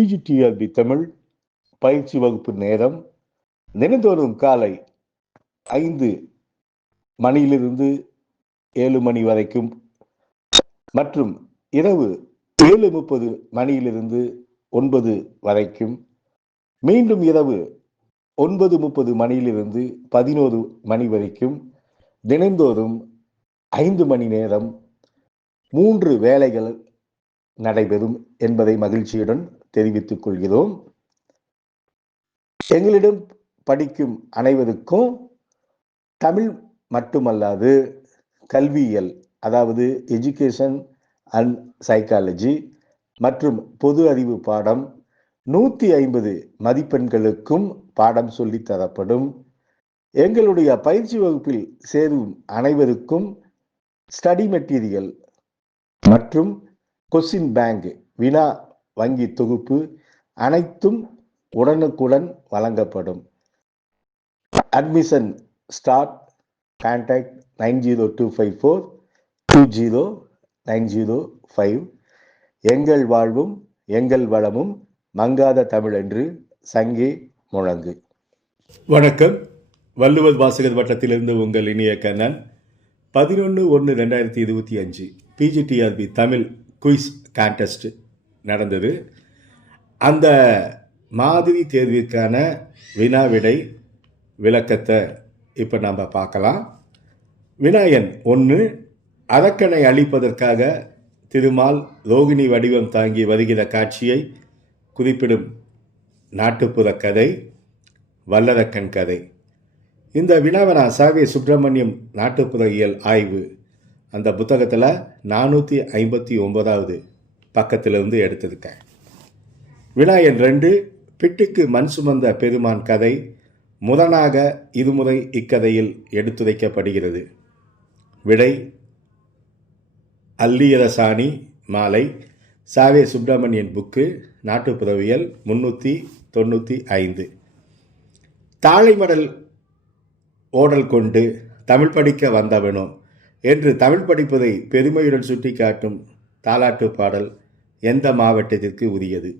PGTRB Tamil பயிற்சி வகுப்பு நேரம் தினந்தோறும் காலை 5 மணியிலிருந்து 7 மணி வரைக்கும் மற்றும் இரவு 7:30 மணியிலிருந்து 9 வரைக்கும், மீண்டும் இரவு 9:30 மணியிலிருந்து 11 மணி வரைக்கும் தினந்தோறும் 5 மணி நேரம் 3 வேளைகள் நடைபெறும் என்பதை மகிழ்ச்சியுடன் தெரிவித்துக் கொள்கிறோம். எங்களிடம் படிக்கும் அனைவருக்கும் தமிழ் மட்டுமல்லாது கல்வியியல், அதாவது எஜுகேஷன் அண்ட் சைக்காலஜி மற்றும் பொது அறிவு பாடம் 150 மதிப்பெண்களுக்கும் பாடம் சொல்லித் தரப்படும். எங்களுடைய பயிற்சி வகுப்பில் சேரும் அனைவருக்கும் ஸ்டடி மெட்டீரியல் மற்றும் கொஸ்டின் பேங்க், வினா வங்கி தொகுப்பு அனைத்தும் உடனுக்குடன் வழங்கப்படும். Admission start. கான்டாக்ட் 9025420905. எங்கள் வாழ்வும் எங்கள் வளமும் மங்காத தமிழ் என்று சங்கே முழங்கு. வணக்கம். வள்ளுவர் வாசகர் வட்டத்திலிருந்து உங்கள் இனிய Kannan. 11/1/2025 PGTRB Tamil quiz contest நடந்தது. அந்த மாதிரி தேர்விற்கான வினாவிடை விளக்கத்தை இப்போ நாம் பார்க்கலாம். வினாயன் 1. அரக்கனை அழிப்பதற்காக திருமால் ரோகிணி வடிவம் தாங்கி வருகிற காட்சியை குறிப்பிடும் நாட்டுப்புற கதை வல்லரக்கன் கதை. இந்த வினாவனா சாவே சுப்பிரமணியம் நாட்டுப்புற இயல் ஆய்வு அந்த புத்தகத்தில் 459வது பக்கத்திலிருந்து எடுத்திருக்கேன். வினாயன் 2. பிட்டுக்கு மண் சுமந்த பெருமான் கதை முதனாக இருமுறை இக்கதையில் எடுத்துரைக்கப்படுகிறது. விடை அல்லியரசாணி மாலை, சாவே சுப்பிரமணியன் புக்கு, நாட்டுப்புறவியல் 395. தாழைமடல் ஓடல் கொண்டு தமிழ் படிக்க வந்தவனோ என்று தமிழ் படிப்பதை பெருமையுடன் சுட்டி காட்டும் தாலாட்டு பாடல் எந்த மாவட்டத்திற்கு உரியது?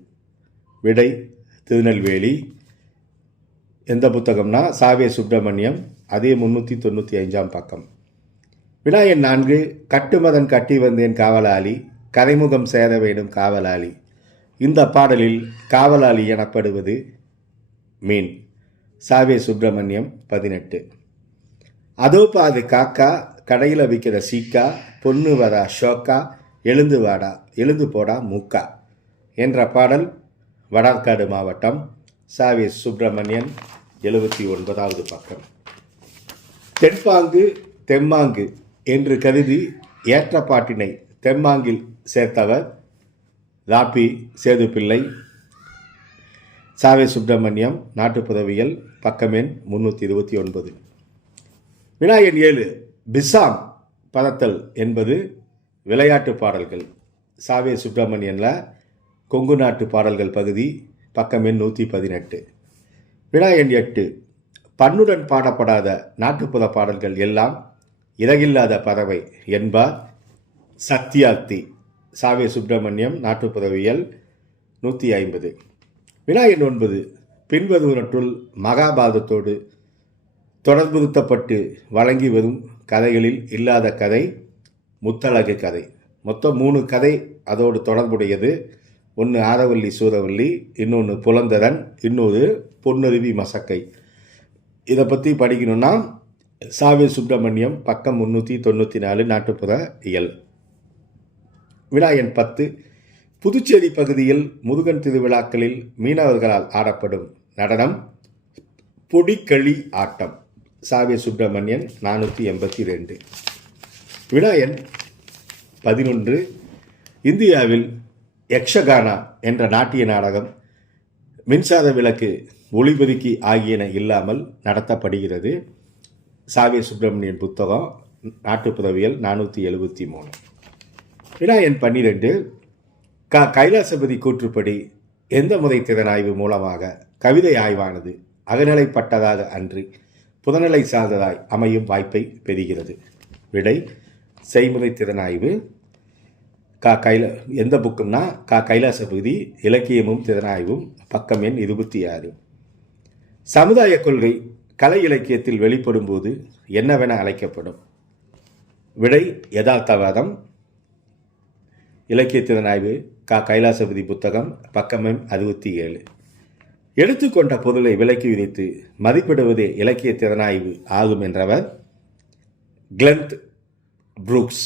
விடை திருநெல்வேலி. எந்த புத்தகம்னா சாவே சுப்பிரமணியம், அதே 395ஆம் பக்கம். வினாயன் 4. கட்டுமதன் கட்டி வந்தேன் காவலாளி, கரைமுகம் சேர வேணும் காவலாளி. இந்த பாடலில் காவலாளி எனப்படுவது மீன். சாவே சுப்பிரமணியம் 18. அதோ பாது காக்கா, கடையில் விற்கிற சீக்கா, பொண்ணு வரா ஷோக்கா, எழுந்து வாடா எழுந்து போடா மூக்கா என்ற பாடல் வடார்காடு மாவட்டம், சாவே சுப்பிரமணியன் 79வது பக்கம். தென்பாங்கு தெம்மாங்கு என்று கருதி ஏற்ற பாட்டினை தெம்மாங்கில் சேர்த்தவர் ராபி சேதுப்பிள்ளை. சாவே சுப்பிரமணியம் நாட்டுப்புறவியல் பக்கமெண் 329. வினாயன் 7. பிசாம் பறத்தல் என்பது விளையாட்டு பாடல்கள். சாவே சுப்பிரமணியனில் கொங்கு நாட்டு பாடல்கள் பகுதி பக்கமெண் 118. வினாயன் 8. பண்ணுடன் பாடப்படாத நாட்டுப்புற பாடல்கள் எல்லாம் இறகில்லாத பறவை என்பார் சத்தியார்த்தி. சாவே சுப்பிரமணியம் நாட்டுப்புறவியல் 150. வினாயன் 9. பின்வருவனற்றுள் மகாபாரதத்தோடு தொடர்புறுத்தப்பட்டு வழங்கி வரும் கதைகளில் இல்லாத கதை முத்தழகு கதை. மொத்தம் 3 கதை அதோடு தொடர்புடையது. ஒன்று ஆரவல்லி சூரவல்லி, இன்னொன்று புலந்தரன், இன்னொரு பொன்னருவி மசக்கை. இதை பற்றி படிக்கணும்னா சாவே சுப்பிரமணியம் பக்கம் 394 நாட்டுப்புற இயல். வினாயன் 10. புதுச்சேரி பகுதியில் முருகன் திருவிழாக்களில் மீனவர்களால் ஆடப்படும் நடனம் பொடிக்களி ஆட்டம். சாவே சுப்பிரமணியன் 482. வினாயன் 11. இந்தியாவில் யக்ஷகானா என்ற நாட்டிய நாடகம், மின்சார விளக்கு, ஒளிபெருக்கி ஆகியன இல்லாமல் நடத்தப்படுகிறது. சாவே சுப்பிரமணியன் புத்தகம் நாட்டுப்புறவியல் 473. வினாயன் 12. கைலாசபதி கூற்றுப்படி எந்த முறை திறனாய்வு மூலமாக கவிதை ஆய்வானது அகநிலைப்பட்டதாக அன்றி புறநிலை சார்ந்ததாய் அமையும் வாய்ப்பை பெறுகிறது? விடை செய்முறை திறனாய்வு. எந்த புக்குன்னா கைலாசபதி இலக்கியமும் திறனாய்வும், பக்கம் எண் 26. சமுதாய கொள்கை கலை இலக்கியத்தில் வெளிப்படும் போது என்னவென அழைக்கப்படும்? விடை யதார்த்தவாதம். இலக்கிய திறனாய்வு கைலாசபதி புத்தகம், பக்கம் எண் 67. எடுத்துக்கொண்ட பொருளை விலக்கி விதித்து மதிப்பிடுவதே இலக்கிய திறனாய்வு ஆகும் என்றவர் கிளென்த் புரூக்ஸ்.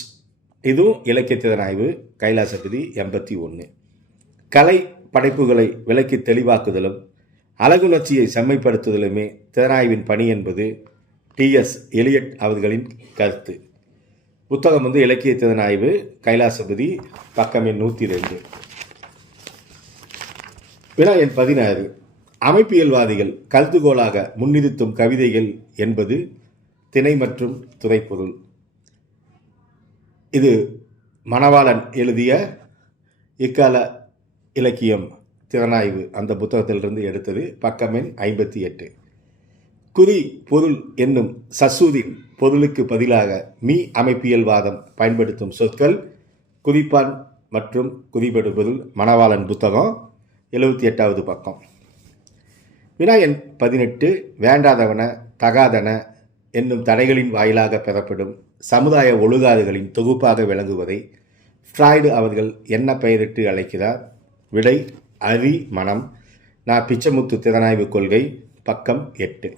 இதுவும் இலக்கிய திறனாய்வு, கைலாசபதி 81. கலை படைப்புகளை விலக்கி தெளிவாக்குதலும் அழகுணர்ச்சியை செம்மைப்படுத்துதலுமே திறனாய்வின் பணி என்பது டிஎஸ் எலியட் அவர்களின் கருத்து. புத்தகம் இலக்கிய திறனாய்வு, கைலாசபதி, பக்கம் எண் 102. வினா எண் 16. அமைப்பியல்வாதிகள் கருதுகோளாக முன்னிறுத்தும் கவிதைகள் என்பது திணை மற்றும் துறைப்பொருள். இது மணவாளன் எழுதிய இக்கால இலக்கியம் திறனாய்வு அந்த புத்தகத்திலிருந்து எடுத்தது, பக்கம் எண் 58. குறி பொருள் என்னும் சசூரின் பொருளுக்கு பதிலாக மீ அமைப்பியல்வாதம் பயன்படுத்தும் சொற்கள் குறிப்பான் மற்றும் குறிப்பிடுபொருள், மணவாளன் புத்தகம் 78வது பக்கம். வினா எண் 18. வேண்டாதவன தகாதன என்னும் தடைகளின் வாயிலாக பெறப்படும் சமுதாய ஒழுங்காறுகளின் தொகுப்பாக விளங்குவதை ஃப்ராய்டு அவர்கள் என்ன பெயரிட்டு அழைக்கிறார்? விடை அறி மனம். பிச்சமுத்து திறனாய்வு கொள்கை, பக்கம் 8.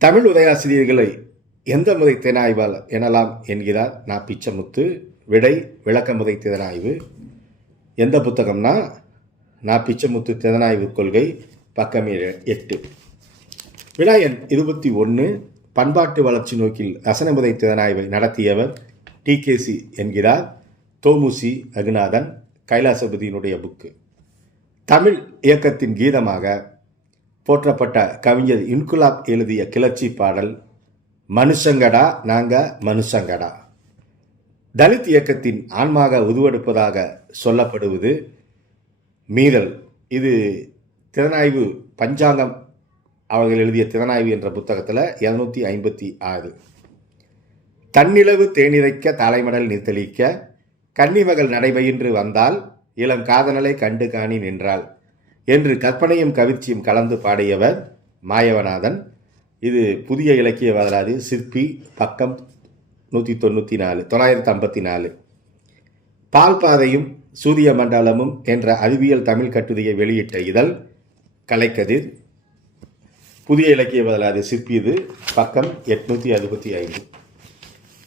தமிழ் உரையாசிரியர்களை எந்த முறை திறனாய்வால் எனலாம் என்கிறார் பிச்சமுத்து? விடை விளக்கமுறை திறனாய்வு. எந்த புத்தகம்னா பிச்சமுத்து திறனாய்வு கொள்கை, பக்கம் 8. வினா எண் 21. பண்பாட்டு வளர்ச்சி நோக்கில் ரசனமுறை திறனாய்வை நடத்தியவர் டிகேசி என்கிறார் தோமுசி ரகுநாதன், கைலாசபதியினுடைய புக்கு. தமிழ் இயக்கத்தின் கீதமாக போற்றப்பட்ட கவிஞர் இன்குலாப் எழுதிய கிளர்ச்சி பாடல் மனுஷங்கடா நாங்க மனுஷங்கடா. தலித் இயக்கத்தின் ஆன்மாக உருவெடுப்பதாக சொல்லப்படுவது மீறல். இது திறனாய்வு பஞ்சாங்கம் அவர்கள் எழுதிய திறனாய்வு என்ற புத்தகத்தில் 256. தன்னிலவு தேனிரைக்க தலைமடல் நிறுத்தளிக்க கன்னிமகள் நடைபயின்று வந்தால் இளம் காதலலை கண்டு காணி நின்றாள் என்று கற்பனையும் கவிர்ச்சியும் கலந்து பாடியவர் மாயவநாதன். இது புதிய இலக்கிய வரலாறு, சிற்பி, பக்கம் 954. பால்பாதையும் சூரிய மண்டலமும் என்ற அறிவியல் தமிழ் கட்டுரையை வெளியிட்ட இதழ் கலைக்கதிர். புதிய இலக்கிய வரலாறு, சிற்பி, இது பக்கம் 865.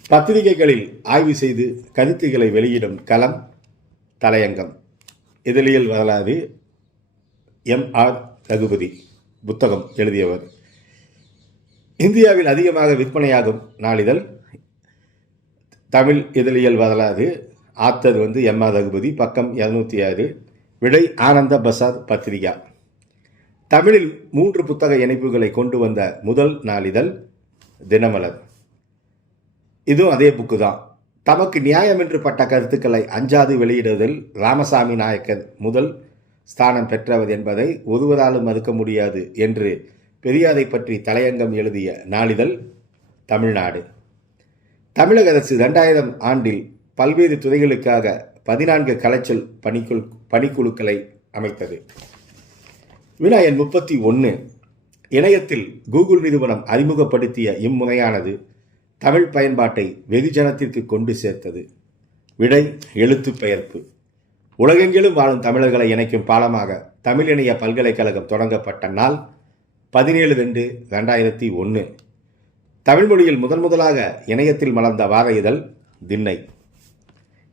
பத்திரிகைகளில் ஆய்வு செய்து கருத்துக்களை வெளியிடும் களம் தலையங்கம். இதழியல் வரலாறு, M.R. ரகுபதி புத்தகம் எழுதியவர். இந்தியாவில் அதிகமாக விற்பனையாகும் நாளிதழ் தமிழ் இதழியல் வரலாறு. Author M.R. ரகுபதி, பக்கம் 206. விடை ஆனந்த பசார் பத்திரிகா. தமிழில் 3 புத்தக இணைப்புகளை கொண்டு வந்த முதல் நாளிதழ் தினமலர். இதுவும் அதே புக்கு தான். தமக்கு நியாயம் என்று பட்ட கருத்துக்களை அஞ்சாது வெளியிடுவதில் ராமசாமி நாயக்கர் முதல் ஸ்தானம் பெற்றவர் என்பதை ஒருவராலும் மறுக்க முடியாது என்று பெரியாரை பற்றி தலையங்கம் எழுதிய நாளிதழ் தமிழ்நாடு. தமிழக அரசு 2000 ஆண்டில் பல்வேறு துறைகளுக்காக 14 கலைச்சொல் பணிக்குழுக்களை அமைத்தது. வினா எண் 31. இணையத்தில் கூகுள் நிறுவனம் அறிமுகப்படுத்திய இம்முறையானது தமிழ் பயன்பாட்டை வெகுஜனத்திற்கு கொண்டு சேர்த்தது. விடை எழுத்து பெயர்ப்பு. உலகெங்கிலும் வாழும் தமிழர்களை இணைக்கும் பாலமாக தமிழ் இணைய பல்கலைக்கழகம் தொடங்கப்பட்ட நாள் 17/2/2001. தமிழ் மொழியில் முதலாக இணையத்தில் மலர்ந்த வார இதழ் திண்ணை.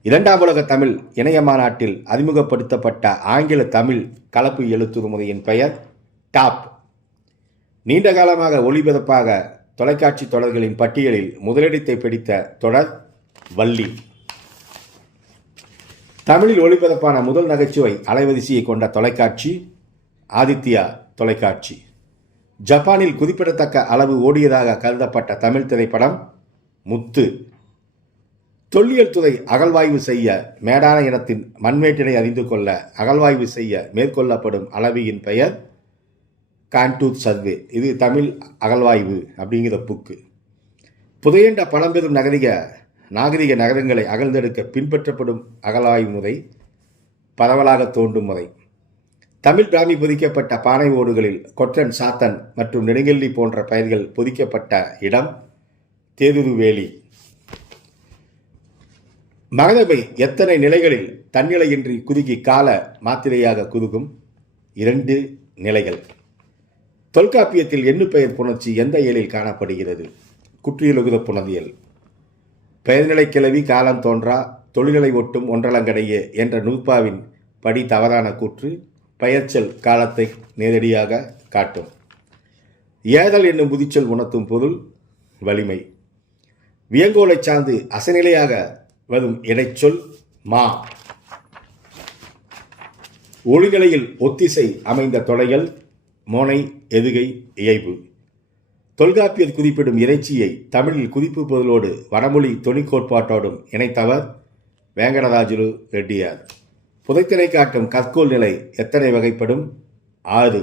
2ஆம் உலக தமிழ் இணைய மாநாட்டில் அறிமுகப்படுத்தப்பட்ட ஆங்கில தமிழ் கலப்பு எழுத்துரு முறையின் பெயர் டாப். நீண்ட காலமாக ஒளிபரப்பாக தொலைக்காட்சி தொடர்களின் பட்டியலில் முதலிடத்தை பிடித்த தொடர் வள்ளி. தமிழில் ஒளிபரப்பான முதல் நகைச்சுவை அலைவரிசையை கொண்ட தொலைக்காட்சி ஆதித்யா தொலைக்காட்சி. ஜப்பானில் குறிப்பிடத்தக்க அளவு ஓடியதாக கருதப்பட்ட தமிழ் திரைப்படம் முத்து. தொல்லியல் துறை அகழ்வாய்வு செய்ய மேடான இனத்தின் மண்மேட்டினை அறிந்து கொள்ள அகழ்வாய்வு செய்ய மேற்கொள்ளப்படும் அளவியின் பெயர் கான்டூர் சர்வே. இது தமிழ் அகழ்வாய்வு அப்படிங்கிற புக்கு. புதையண்ட பழம்பெரும் நகரிக நாகரிக நகரங்களை அகழ்ந்தெடுக்க பின்பற்றப்படும் அகழாய்வு முறை பரவலாக தோன்றும் முறை. தமிழ் பிராமி பொதிக்கப்பட்ட பானை ஓடுகளில் கொற்றன், சாத்தன் மற்றும் நெடுங்கெல்லி போன்ற பெயர்கள் பொதிக்கப்பட்ட இடம் தேதுருவேலி. மகதமை எத்தனை நிலைகளில் தன்னிலையின்றி குறுகி கால மாத்திரையாக குறுகும் 2 நிலைகள். தொல்காப்பியத்தில் எண்ணுப்பெயர் புணர்ச்சி எந்த இயலில் காணப்படுகிறது? குற்றியலுகுத புணர்வியல். பெயர்நிலை கிளவி காலம் தோன்றா தொழில்நிலை ஒட்டும் ஒன்றலங்கடையே என்ற நூற்பாவின் படி தவறான கூற்று பெயர்ச்சொல் காலத்தை நேரடியாக காட்டும். ஏதல் என்னும் புதிச்சொல் உணர்த்தும் பொருள் வலிமை. வியங்கோலை சார்ந்து அசநிலையாக வரும் இடைச்சொல் மா. ஒளிநிலையில் ஒத்திசை அமைந்த தொடைகள் மோனை, எதுகை, இயைபு. தொல்காப்பியர் குறிப்பிடும் இறைச்சியை தமிழில் குறிப்பு பொருளோடு வடமொழி தொனிக் கோட்பாட்டோடும் இணைத்தவர் வேங்கடராஜுலு ரெட்டியார். புதைத்திணை காட்டும் கற்கோள் நிலை எத்தனை வகைப்படும்? 6.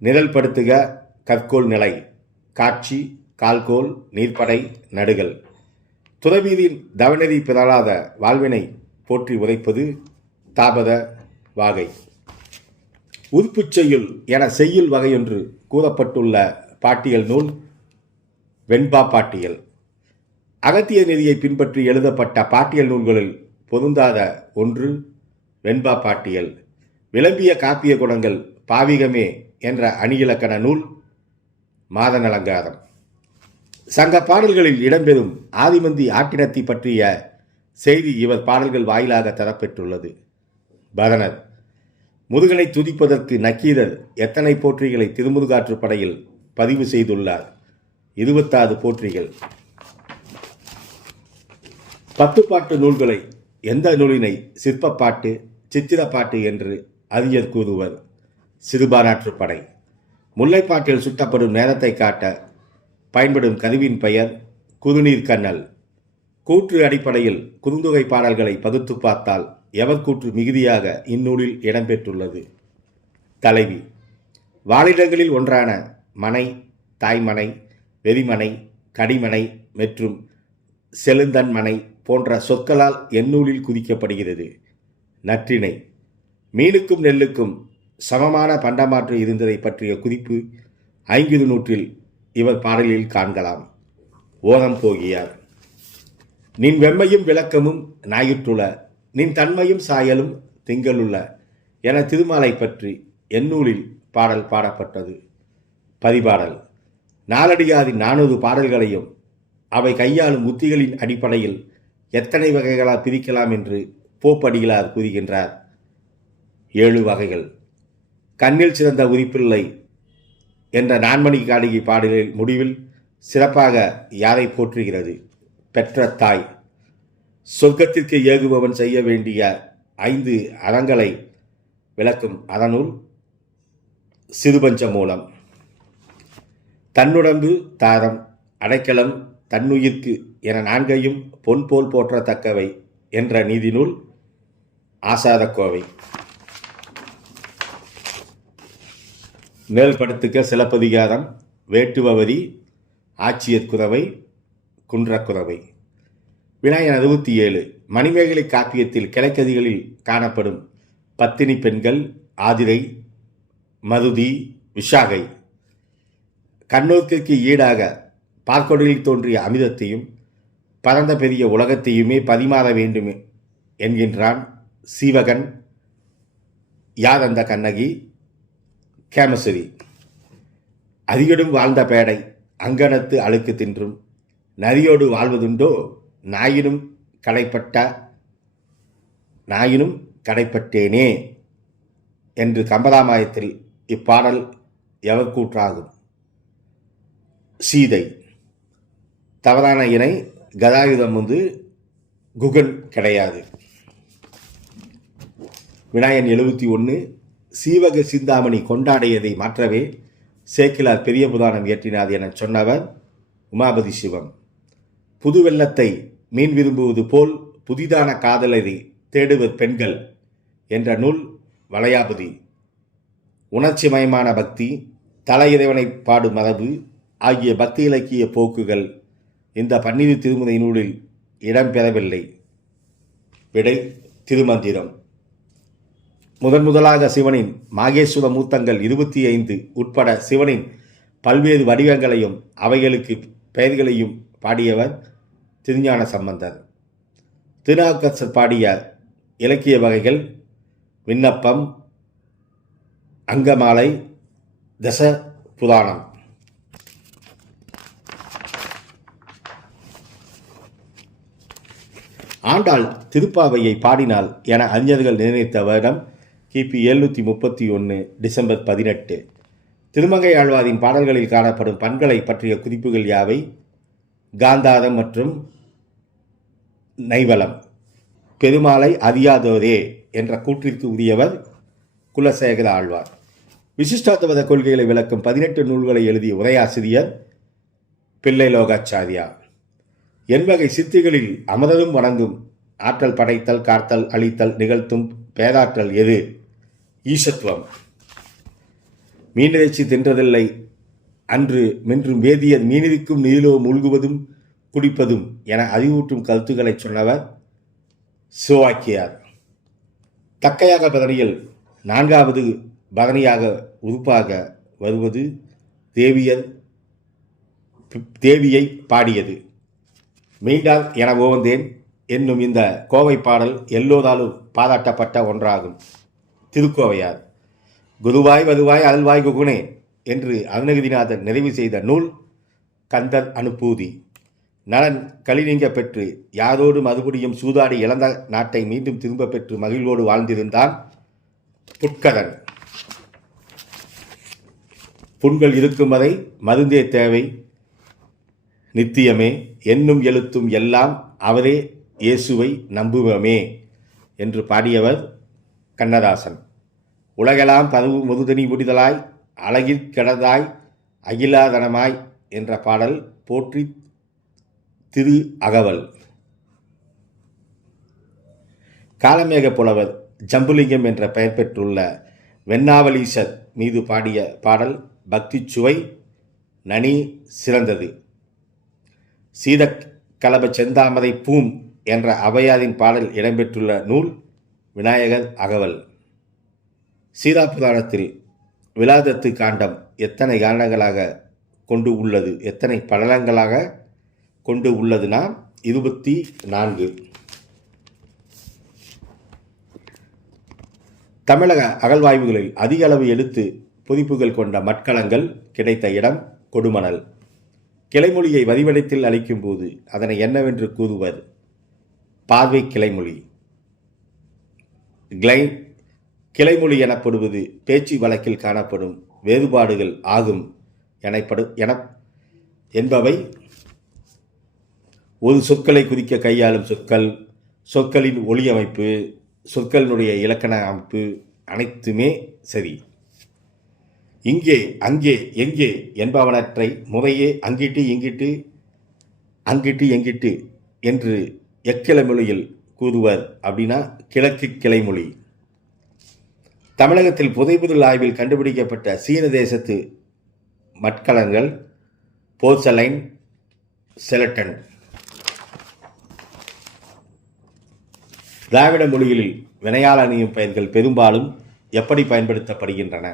நிரல்படுத்துக கற்கோள் நிலை: காட்சி, கால்கோள், நீர்ப்படை, நடுகள். துறவீதியின் தவநெறி பிறழாத வாழ்வினை போற்றி உரைப்பது தாபத வாகை. உறுப்புச் செய்யுள் என செய்யுள் வகையொன்று கூறப்பட்டுள்ள பாட்டியல் நூல் வெண்பா பாட்டியல். அகத்திய நெறியை பின்பற்றி எழுதப்பட்ட பாட்டியல் நூல்களில் பொருந்தாத ஒன்று வெண்பா பாட்டியல். விளம்பிய காப்பிய குணங்கள் பாவிகமே என்ற அணியிலக்கண நூல் மாதநலங்காரம். சங்க பாடல்களில் இடம்பெறும் ஆதிமந்தி ஆட்டினத்தி பற்றிய செய்தி இவர் பாடல்கள் வாயிலாக தரப்பெற்றுள்ளது. பரணர். முருகனை துதிப்பதற்கு நக்கீரர் எத்தனை போற்றிகளை திருமுருகாற்றுப்படையில் பதிவு செய்துள்ளார்? 26 போற்றிகள். 10 பாட்டு நூல்களை எந்த நூலினை சிற்பப்பாட்டு, சித்திரப்பாட்டு என்று அறிஞர் கூறுவர்? சிறுபானாற்றுப்படை. முல்லைப்பாட்டில் சுட்டப்படும் நேரத்தை காட்ட பயன்படும் கருவின் பெயர் குறுநீர் கண்ணல். கூற்று அடிப்படையில் குறுந்தொகை பாடல்களை பகுத்து பார்த்தால் எவர் கூற்று மிகுதியாக இந்நூலில் இடம்பெற்றுள்ளது? தலைவி. வாழிடங்களில் ஒன்றான மனை, தாய்மனை, வெறிமனை, கடிமனை மற்றும் செழுந்தன்மனை போன்ற சொற்களால் எந்நூலில் குறிக்கப்படுகிறது. நற்றிணை. மீனுக்கும் நெல்லுக்கும் சமமான பண்டமாற்று இருந்ததை பற்றிய குறிப்பு 5 நூற்றில் இவர் பாடலில் காண்கலாம். ஓரம் போகியார். நின் வெம்மையும் விளக்கமும் ஞாயிற்றுள, நின் தன்மையும் சாயலும் திங்களுள்ள என திருமாலை பற்றி எந்நூலில் பாடல் பாடப்பட்டது? பதிபாடல். நாலடியாரின் 400 பாடல்களையும் அவை கையாளும் உத்திகளின் அடிப்படையில் எத்தனை வகைகளால் பிரிக்கலாம் என்று போப்படிகளார் கூறுகின்றார்? 7 வகைகள். கண்ணில் சிறந்த உரிப்பில்லை என்ற நான்மணி காளிகை பாடலில் முடிவில் சிறப்பாக யாரை போற்றுகிறது? பெற்ற தாய். சொர்க்கத்திற்கு ஏகுபவன் செய்ய வேண்டிய 5 அறங்களை விளக்கும் அறநூல் சிறுபஞ்ச மூலம். தன்னுடம்பு தாரம், அடைக்கலம், தன்னுயிர்க்கு என 4ஐயும் பொன் போல் போற்றத்தக்கவை என்ற நீதிநூல் ஆசாரக்கோவை. மேல்படுத்துக சிலப்பதிகாரம், வேட்டுவவரி, ஆட்சியற்குறவை, குன்றக்குறவை. விநாயகன் 67. மணிமேகலை காப்பியத்தில் கிளைக்கதிகளில் காணப்படும் பத்தினி பெண்கள் ஆதிரை, மருதி, விஷாகை. கண்ணோக்கிற்கு ஈடாக பார்க்கொடலில் தோன்றிய அமிர்தத்தையும் பரந்த பெரிய உலகத்தையுமே பரிமாற வேண்டும் என்கின்றான் சீவகன். யார் அந்த கண்ணகி? கேமசரி. அதிகடும் வாழ்ந்த பேடை அங்கனத்து அழுக்கு தின்றும் நரியோடு வாழ்வதுண்டோ, நாயினும் கடைப்பட்டேனே என்று கம்பராமாயத்தில் இப்பாடல் எவர் கூற்றாகும்? சீதை. தவறான இணை கதாயுதம் குகன் கிடையாது. விநாயகன் 71. சீவக சிந்தாமணி கொண்டாடியதை மாற்றவே சேக்கிலார் பெரிய புராணம் இயற்றினார் என சொன்னவர் உமாபதி சிவம். புது வெள்ளத்தை மீன் விரும்புவது போல் புதிதான காதலரை தேடுவர் பெண்கள் என்ற நூல் வளையாபதி. உணர்ச்சிமயமான பக்தி, தல இறைவனை பாடும் மரபு ஆகிய பக்தி இலக்கிய போக்குகள் இந்த 12 திருமுறை நூலில் இடம்பெறவில்லை. விடை திருமந்திரம். முதலாக சிவனின் மாகேஸ்வர மூர்த்தங்கள் 25 உட்பட சிவனின் பல்வேறு வடிவங்களையும் அவைகளுக்கு பெயர்களையும் பாடியவர் திருஞான சம்பந்தர். திருநாவுக்கரசர் பாடிய இலக்கிய வகைகள் விண்ணப்பம், அங்கமாலை, தச புராணம். ஆண்டாள் திருப்பாவையை பாடினாள் என அறிஞர்கள் நிர்ணயித்த வருடம் கிபி 731 டிசம்பர் 18. திருமங்கை ஆழ்வாரின் பாடல்களில் காணப்படும் பண்களை பற்றிய குறிப்புகள் யாவை? காந்தாரம் மற்றும் நைவலம். பெருமாளை அறியாதோரே என்ற கூற்றிற்கு உரியவர் குலசேகர ஆழ்வார். விசிஷ்டாத்வத கொள்கைகளை விளக்கும் 18 நூல்களை எழுதிய உரையாசிரியர் பிள்ளைலோகாச்சாரியா. எண்வகை சித்திகளில் அமரரும் வணங்கும் ஆற்றல் படைத்தல், காத்தல், அழித்தல், நிகழ்த்தும் பேராற்றல் எது? ஈசத்துவம். மீனிறைச்சி தின்றதில்லை அன்று மென்றும் வேதியர் மீனிருக்கும் நீரிலோ மூழ்குவதும் குடிப்பதும் என அறிவூட்டும் கருத்துக்களை சொன்னவர் சிவாக்கியார். தக்கையாக பதனியில் 4வது பதனியாக உறுப்பாக வருவது தேவியை பாடியது. மீண்டால் என ஓவந்தேன் என்னும் இந்த கோவை பாடல் எல்லோராலும் பாராட்டப்பட்ட ஒன்றாகும். திருக்கோவையார். குருவாய் வருவாய் அருள்வாய் குகுனே என்று அருணகிரிநாதர் நிறைவு செய்த நூல் கந்தர் அனுபூதி. நலன் கலிநீங்க பெற்று யாரோடு மறுபடியும் சூதாடி இழந்த நாட்டை மீண்டும் திரும்ப பெற்று மகிழ்வோடு வாழ்ந்திருந்தான் புட்கரன். புண்கள் இருக்கும் வரை மருந்தே தேவை நித்தியமே, என்னும் எழுத்தும் எல்லாம் அவரே, இயேசுவை நம்புவமே என்று பாடியவர் கண்ணதாசன். உலகெல்லாம் பதவு முதுதனி முடிதலாய் அழகிற் கிடந்தாய் அகிலாதனமாய் என்ற பாடல் போற்றி திரு அகவல். காலமேக புலவர் ஜம்புலிங்கம் என்ற பெயர் பெற்றுள்ள வெண்ணாவலீசர் மீது பாடிய பாடல் பக்தி சுவை நனி சிறந்தது. சீதக்கலப செந்தாமரை பூம் என்ற ஔவையாரின் பாடல் இடம்பெற்றுள்ள நூல் விநாயகர் அகவல். சீதாபுராணத்தில் விலாதத்து காண்டம் எத்தனை காரணங்களாக கொண்டு உள்ளது? எத்தனை படலங்களாக கொண்டு உள்ளதுனா 24. தமிழக அகழ்வாய்வுகளில் அதிக அளவு எழுத்து பொதிப்புகள் கொண்ட மட்கலங்கள் கிடைத்த இடம் கொடுமணல். கிளைமொழியை வரிவடித்தில் அளிக்கும் போது அதனை என்னவென்று கூறுவர்? பார்வை கிளைமொழி. கிளைமொழி எனப்படுவது பேச்சு வழக்கில் காணப்படும் வேறுபாடுகள் ஆகும் என்பவை ஒரு சொற்களை குறிக்க கையாளும் சொற்கள், சொற்களின் ஒலி அமைப்பு, சொற்களினுடைய இலக்கண அமைப்பு அனைத்துமே சரி. இங்கே, அங்கே, எங்கே என்பவனற்றை முறையே அங்கிட்டு, இங்கிட்டு, அங்கிட்டு, எங்கிட்டு என்று எக்கிளைமொழியில் கூறுவர். அப்படின்னா கிழக்கு கிளைமொழி. தமிழகத்தில் புதைபொருள் ஆய்வில் கண்டுபிடிக்கப்பட்ட சீன தேசத்து மட்கலங்கள் போர்சலைன், செலட்டன். திராவிட மொழிகளில் வினையால் அணியும் பெயர்கள் பெரும்பாலும் எப்படி பயன்படுத்தப்படுகின்றன?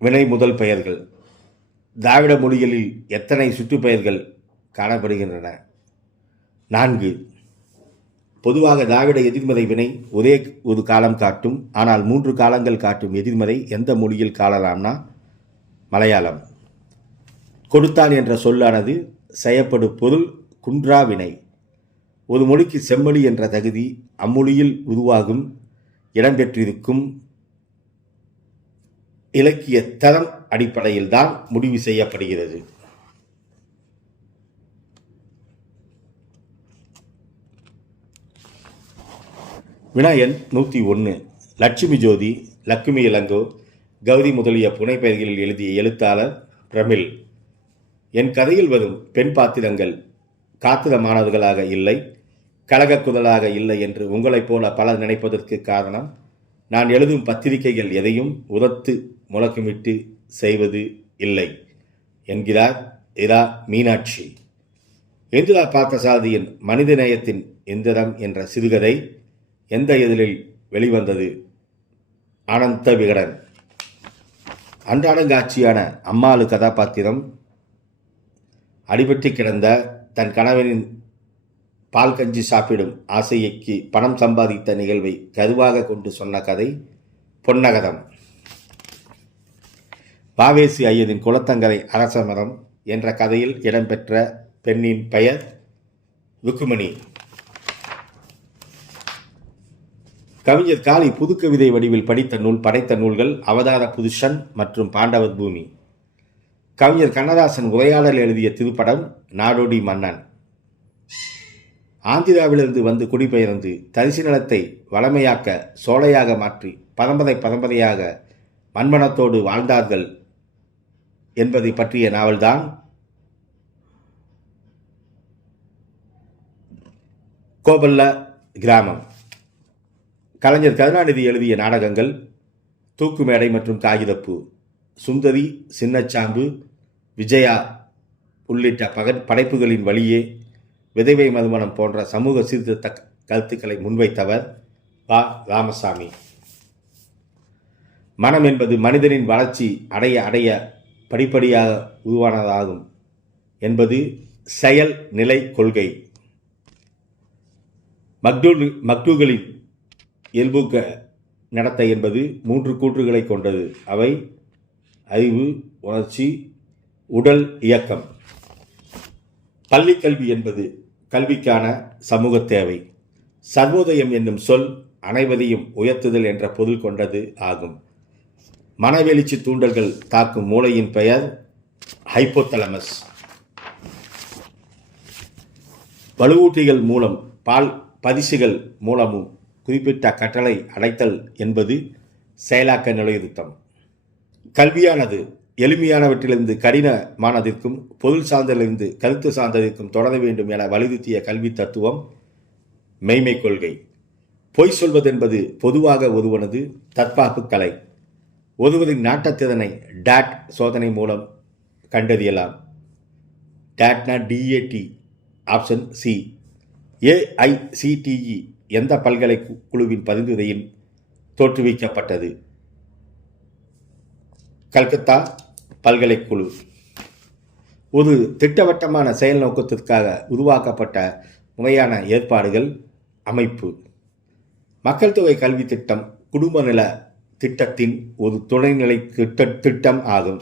வினை முதல் பெயர்கள். திராவிட மொழிகளில் எத்தனை சுற்றுப்பெயர்கள் காணப்படுகின்றன? 4. பொதுவாக திராவிட எதிர்மறை வினை ஒரே ஒரு காலம் காட்டும். ஆனால் 3 காலங்கள் காட்டும் எதிர்மறை எந்த மொழியில் காணலாம்னா மலையாளம். கொடுத்தான் என்ற சொல்லானது செய்யப்படும் பொருள் குன்றா வினை. ஒரு மொழிக்கு செம்மொழி என்ற தகுதி அம்மொழியில் உருவாகும் இடம்பெற்றிருக்கும் இலக்கிய தரம் அடிப்படையில் தான் முடிவு செய்யப்படுகிறது. வினாயன் 101. லட்சுமி ஜோதி, லக்குமி இளங்கோ, கௌரி முதலிய புனைப்பெயர்களில் எழுதிய எழுத்தாளர் பிரமிழ். என் கதையில் வரும் பெண் பாத்திரங்கள் காத்திரமானவர்களாக இல்லை, கலகக்குதலாக இல்லை என்று உங்களைப் போல பலர் நினைப்பதற்கு காரணம், நான் எழுதும் பத்திரிகைகள் எதையும் உரத்து முழக்கமிட்டு செய்வது இல்லை என்கிறார் இரா மீனாட்சி. இந்திரா பார்த்தசாரதியின் மனிதநேயத்தின் எந்திரம் என்ற சிறுகதை எந்த இதழில் வெளிவந்தது? அனந்த விகடன். அன்றாடங்காட்சியான அம்மாளு கதாபாத்திரம் அடிபட்டு கிடந்த தன் கணவனின் பால் கஞ்சி சாப்பிடும் ஆசைக்கு பணம் சம்பாதித்த நிகழ்வை கருவாக கொண்டு சொன்ன கதை பொன்னகதம். வாவேசி ஐயரின் குளத்தங்கரை அரசமரம் என்ற கதையில் இடம்பெற்ற பெண்ணின் பெயர் ருக்குமணி. கவிஞர் காளி புதுக்கவிதை வடிவில் படைத்த நூல்கள் அவதார புருஷன் மற்றும் பாண்டவர் பூமி. கவிஞர் கண்ணதாசன் உரையாடல் எழுதிய திருப்படம் நாடோடி மன்னன். ஆந்திராவிலிருந்து வந்து குடிபெயர்ந்து தரிசு நிலத்தை வளமையாக்க சோலையாக மாற்றி பரம்பரையாக மண்மனத்தோடு வாழ்ந்தார்கள் என்பதை பற்றிய நாவல்தான் கோபல்ல கிராமம். கலைஞர் கருணாநிதி எழுதிய நாடகங்கள் தூக்குமேடை மற்றும் காகிதப்பூ, சுந்தரி, சின்னச்சாம்பு, விஜயா உள்ளிட்ட படைப்புகளின் வழியே விதவை மறுமணம் போன்ற சமூக சீர்திருத்த கருத்துக்களை முன்வைத்தவர் வ. ராமசாமி. மனம் என்பது மனிதனின் வளர்ச்சி அடைய படிப்படியாக உருவானதாகும் என்பது செயல் நிலை கொள்கை. மக்டூகளின் இயல்புக்க நடத்தை என்பது 3 கூற்றுகளை கொண்டது. அவை அறிவு, உணர்ச்சி, உடல் இயக்கம். பள்ளி கல்வி என்பது கல்விக்கான சமூக தேவை. சர்வோதயம் என்னும் சொல் அனைவரையும் உயர்த்துதல் என்ற பொருள் கொண்டது ஆகும். மனவெளிச்சி தூண்டல்கள் தாக்கும் மூளையின் பெயர் ஹைப்போதலமஸ். வலுவூட்டிகள் மூலம் பால் பரிசுகள் மூலமும் குறிப்பிட்ட கட்டளை அடைத்தல் என்பது செயலாக்க நிலையுறுத்தம். கல்வியானது எளிமையானவற்றிலிருந்து கடினமானதற்கும் பொருள் சார்ந்ததிலிருந்து கருத்து சார்ந்ததற்கும் தொடர வேண்டும் என வலியுறுத்திய கல்வி தத்துவம் மெய்மை கொள்கை. பொய் சொல்வதென்பது பொதுவாக ஒருவனது தற்காப்பு கலை. ஒருவரின் நாட்டத்திறனை டாட் சோதனை மூலம் கண்டறியலாம். டாட்னா DAT. Option C. AICTE எந்த பல்கலைக்குழுவின் பரிந்துரையில் தோற்றுவிக்கப்பட்டது? கல்கத்தா பல்கலைக்குழு. ஒரு திட்டவட்டமான செயல் நோக்கத்திற்காக உருவாக்கப்பட்ட முறையான ஏற்பாடுகள் அமைப்பு. மக்கள் தொகை கல்வி திட்டம் குடும்ப நல திட்டத்தின் ஒரு துணைநிலை திட்டம் ஆகும்.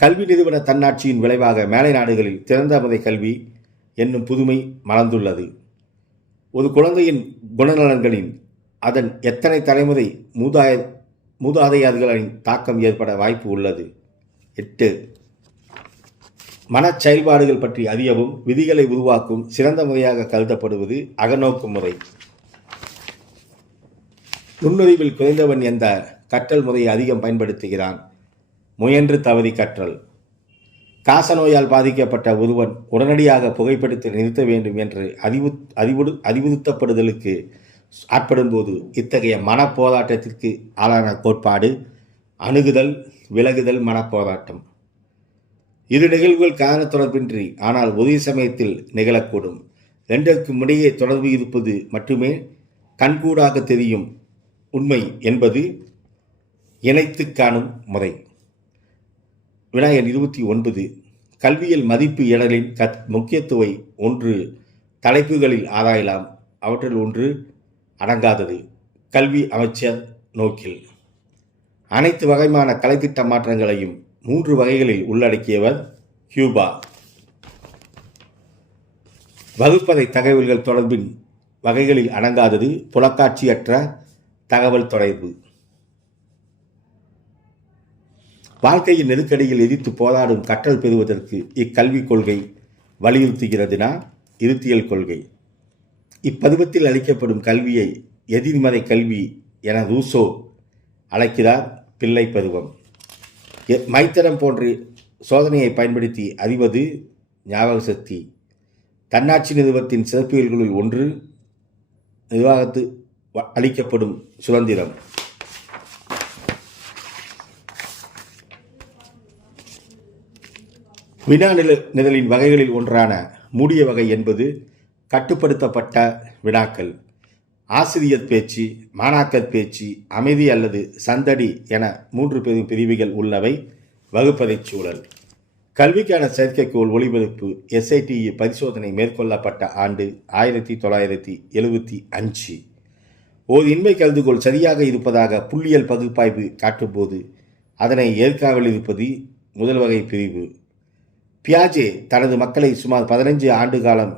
கல்வி நிறுவன தன்னாட்சியின் விளைவாக மேலை நாடுகளில் திறந்த முறை கல்வி என்னும் புதுமை மலர்ந்துள்ளது. ஒரு குழந்தையின் குணநலன்களின் அதன் எத்தனை தலைமுறை மூதாதையர்களின் தாக்கம் ஏற்பட வாய்ப்பு உள்ளது. 8. மனச் செயல்பாடுகள் பற்றி அறியவும் விதிகளை உருவாக்கும் சிறந்த முறையாக கருதப்படுவது அகநோக்கு முறை. நுண்ணறிவில் குறைந்தவன் எந்த கற்றல் முறையை அதிகம் பயன்படுத்துகிறான்? முயன்று தவறி கற்றல். காசநோயால் பாதிக்கப்பட்ட ஒருவன் உடனடியாக புகைப்பிடித்து நிறுத்த வேண்டும் என்று அறிவுறுத்தப்படுதலுக்கு ஆட்படும் போது இத்தகைய மனப்போராட்டத்திற்கு ஆளான கோட்பாடு அணுகுதல் விலகுதல் மனப்போராட்டம். இரு நிகழ்வுகள் காரண தொடர்பின்றி ஆனால் ஒரே சமயத்தில் நிகழக்கூடும். 2க்கும் இடையே தொடர்பு இருப்பது மட்டுமே கண்கூடாக தெரியும் உண்மை என்பது இணைத்து காணும் முறை. வினாயன் 29. கல்வியில் மதிப்பு இடலின் முக்கியத்துவை 1 தலைப்புகளில் ஆராயலாம். அவற்றில் 1 அடங்காதது. கல்வி அமைச்சர் நோக்கில் அனைத்து வகையான கலைத்திட்ட மாற்றங்களையும் 3 வகைகளில் உள்ளடக்கியவர் கியூபா. வகுப்பறை தகவல்கள் தொடர்பின் வகைகளில் அடங்காதது புலக்காட்சியற்ற தகவல் தொடர்பு. வாழ்க்கையின் நெருக்கடியில் எதிர்த்து போராடும் கற்றல் பெறுவதற்கு இக்கல்விக் கொள்கை வலியுறுத்துகிறதுனா இருத்தியல் கொள்கை. இப்பருவத்தில் அளிக்கப்படும் கல்வியை எதிர்மறை கல்வி என ரூசோ அழைக்கிறார். பிள்ளை பருவம். மைத்தனம் போன்ற சோதனையை பயன்படுத்தி அறிவது ஞாபக சக்தி. தன்னாட்சி நிறுவனத்தின் சிறப்பியல்களில் 1 நிர்வாகத்து அளிக்கப்படும் சுதந்திரம். வினா நிரலின் வகைகளில் ஒன்றான மூடிய வகை என்பது கட்டுப்படுத்தப்பட்ட வினாக்கள். ஆசிரியர் பேச்சு, மாணாக்கர் பேச்சு, அமைதி அல்லது சந்தடி என 3 பெரும் பிரிவுகள் உள்ளவை வகுப்பறைச் சூழல். கல்விக்கான செயற்கைக்கோள் ஒளிபரப்பு SITE பரிசோதனை மேற்கொள்ளப்பட்ட ஆண்டு 1975. ஓர் இன்மை கருதுகோள் சரியாக இருப்பதாக புள்ளியியல் பகுப்பாய்வு காட்டும்போது அதனை ஏற்காமல் இருப்பது முதல் வகை பிரிவு. பியாஜே தனது மக்களை சுமார் 15 ஆண்டு காலம்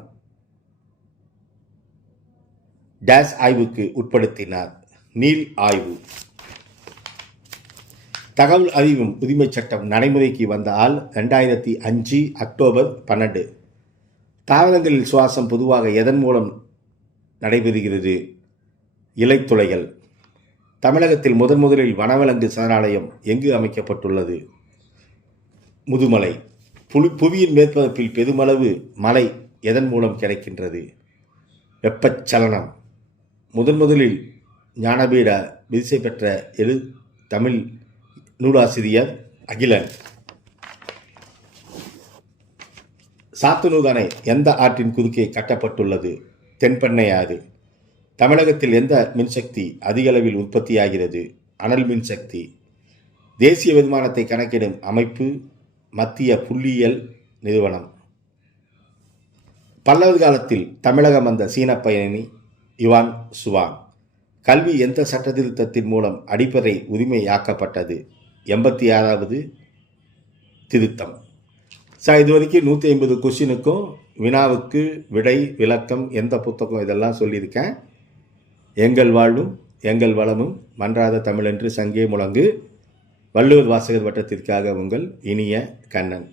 டேஸ் ஆய்வுக்கு உட்படுத்தினார். நீல் ஆய்வு. தகவல் அறிவும் உரிமைச் சட்டம் நடைமுறைக்கு வந்த ஆள் 2005 அக்டோபர் 12. தாவரங்களில் சுவாசம் பொதுவாக எதன் மூலம் நடைபெறுகிறது? இலைத்துளைகள். தமிழகத்தில் முதலில் வனவிலங்கு சரணாலயம் எங்கு அமைக்கப்பட்டுள்ளது? முதுமலை. புவியின் மேற்பரப்பில் பெருமளவு மழை எதன் மூலம் கிடைக்கின்றது? வெப்பச்சலனம். முதலில் ஞானபீட விருது பெற்ற தமிழ் நூலாசிரியர் அகிலன். சாத்தனூர் அணை எந்த ஆற்றின் குறுக்கே கட்டப்பட்டுள்ளது? தென்பெண்ணை ஆறு. தமிழகத்தில் எந்த மின்சக்தி அதிக அளவில் உற்பத்தியாகிறது? அனல் மின்சக்தி. தேசிய வருமானத்தை கணக்கிடும் அமைப்பு மத்திய புள்ளியியல் நிறுவனம். பல்லவர் காலத்தில் தமிழகம் வந்த சீன பயணி யுவான் சுவாங். கல்வி எந்த சட்டத்திருத்தத்தின் மூலம் அடிப்படை உரிமையாக்கப்பட்டது? 86வது திருத்தம். இது வரைக்கும் 150 கொஸ்டினுக்கும் வினாவுக்கு விடை விளக்கம் எந்த புத்தகம் இதெல்லாம் சொல்லியிருக்கேன். எங்கள் வாழ்வும் எங்கள் வளமும் மன்றாத தமிழென்று சங்கே முழங்கு. வள்ளுவர் வாசகர் வட்டத்திற்காக உங்கள் இனிய கண்ணன்.